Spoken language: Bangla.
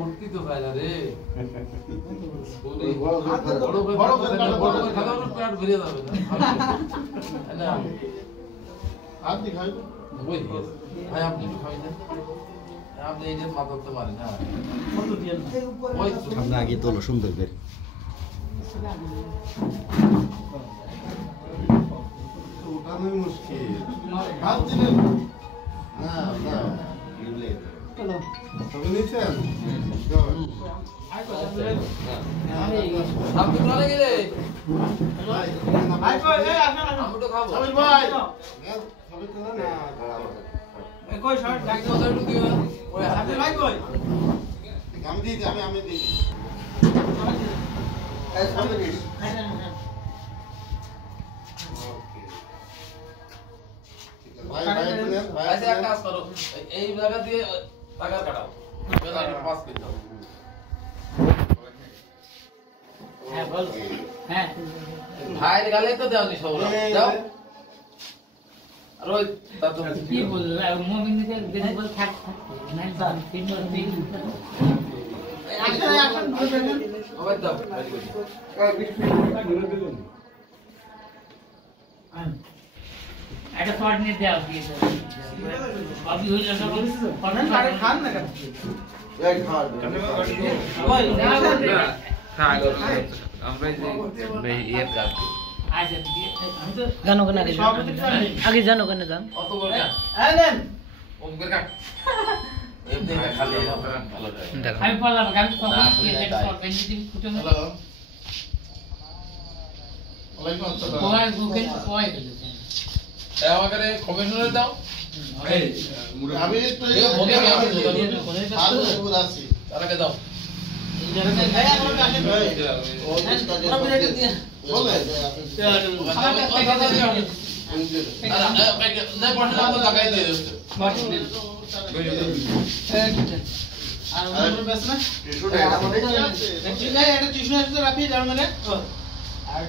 উঠতি তো ফায়দা রে পেট ভরে যাবে আপনি খাই ভাই আপনি খাই না আপনি এই যে মাথা তো মারেন না সামনে আগে তোলো সুন্দর করে উঠানোই মুশকিল হাত দিলেন না না চলো সব নিছেন আপনি বলে গেলে ভাই কই এই আসেন আমি তো খাবো সাবির ভাই সবে তো না এই কই শর্ট ডাক দাও একটু দিও ওই আপনি ভাই কই আমি দিই আমি দিই এই সামনে দিস ওকে ভাই ভাই বলেন ভাই আচ্ছা এক কাজ করো এই জায়গা দিয়ে টাকা কাটাও বেলা 5 দিন দাও হ্যাঁ বল হ্যাঁ ভাইয়ের গালে তো দেওনি সব দাও আর ওই দাদু কি বললা মুমিনকে দিন বল থাক না তিন দিন আসেন ওই দাও একটা শর্ট নিয়ে দাও দিয়ে अभी হইল সব কোন আরে খান না কেন এই খান ওই আমরা যে ইয়ে কাজ আজ গানো গানা আগে জানো গানা জান অত বড় না এই নেন ওম করে কাট এমনি না খালি ভালো যায় আমি বললাম গান কখন কি এটা শর্ট দিন ফুটে না হ্যালো ওয়ালাইকুম আসসালাম কোয়া গুগল কোয়া গেল এই আমাকে কমিশনার দাও আমি তো এই ভোগে আমি ভালো সবুজ আছি তারাকে দাও বলে আর